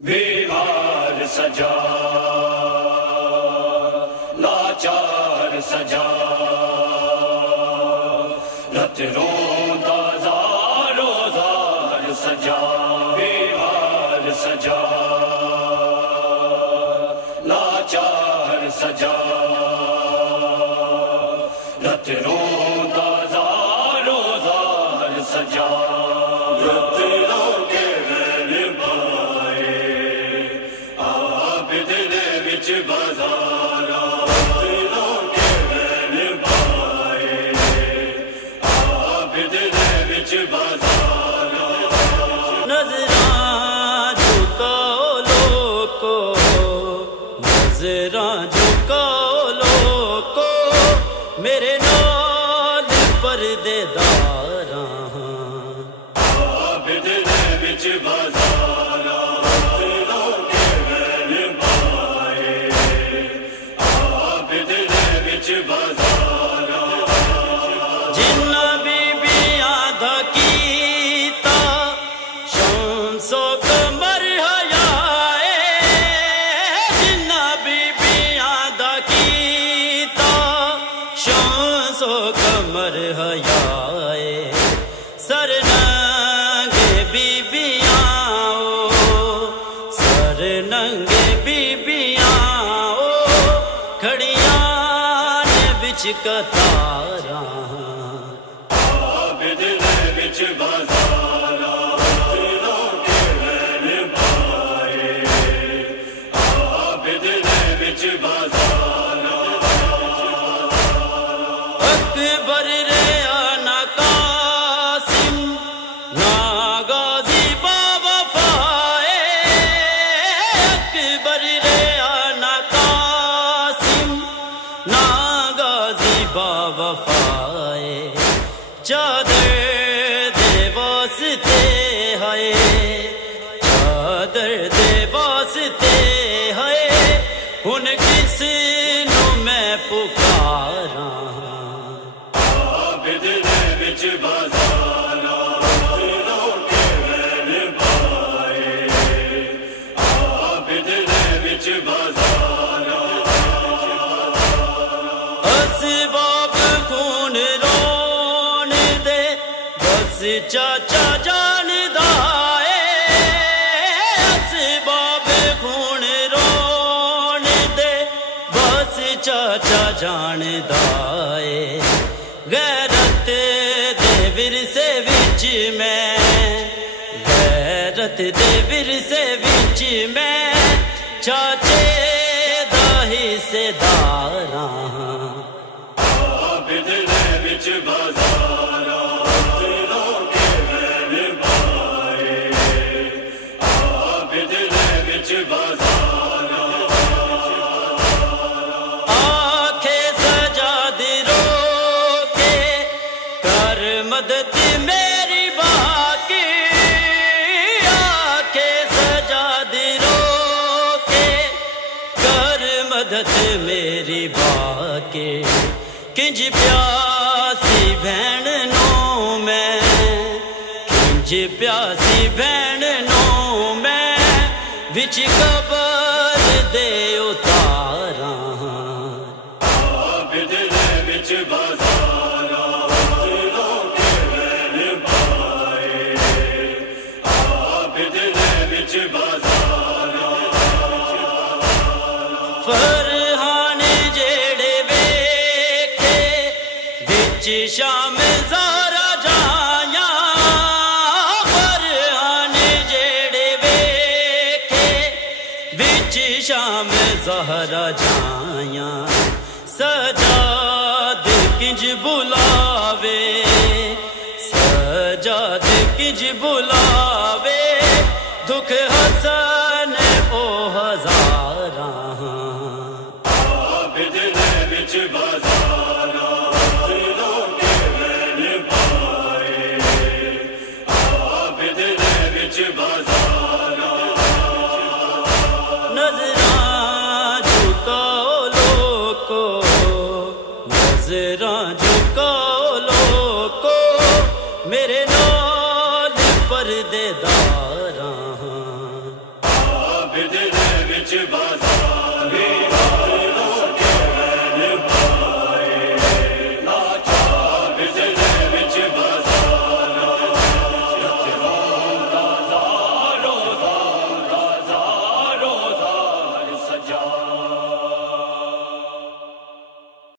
بیمار سجا لاچار سجا رت روندا زارو زار سجا بیمار سجا لاچار سجا رت روندا زارو زار سجا رت رو کے غیر پائے عابد نے وچ بازارا رت رو کے غیر پائے عابد نے وچ بازارا نظراں جھکاؤ لوکو نظراں جھکاؤ لوکو میرے نال پردے داراں عابد نے وچ بازارا رت رو کے غیر پائے عابد نے وچ بازارا جنہ بیبیاں دا کیتا شمس و قمر حیائے جنہ بیبیاں دا کیتا شمس و قمر حیائے سر ننگے بیبیاں سر ننگے بیبیاں کھڑیاں نے وچ قطاراں عابد نے وچ بازارا رت رو کے غیر پائے عابد نے وچ بازارا اکبر ریا نہ قاسم نہ غازی با وفائے اکبر ریا نہ قاسم نہ غازی با وفائے چادر دے واسطے ہے چادر دے واسطے ہے ہن کس نو میں پکاراں عابد نے وچ بازارا رت رو کے غیر پائے عابد نے وچ بازارا اسباب خون رون دے بس چاچا جان دائے اسباب خون رون دے بس چاچا جان دائے غیرت دے ورثے وچ میں غیرت دے ورثے وچ میں چاچے دا حصے داراں عابد نے وچ بازارا رت رو کے غیر پائے عابد نے وچ بازارا آنکھیں سجاد رو کے کر مدد میری باقی آنکھیں سجاد رو کے کر مدد میری باقی کنج پیاسی بہن نو میں کنج پیاسی بہن نو میں وچ قبر دے اتاراں عابد نے وچ بازارا رت رو کے غیر پائے عابد نے وچ بازارا فرحان جیڑے ویکھے وچ شام زارا جایاں فرحان جیڑے ویکھے وچ شام زہرا جایاں سجاد کنج بلاوے سجاد کنج بلاوے دکھ حسن او ہزاراں عابد نے وچ بازارا رت رو کے غیر پائے عابد نے وچ بازارا نظراں جھکاؤ لوکو نظراں جھکاؤ لوکو میرے نال پردے داراں بازار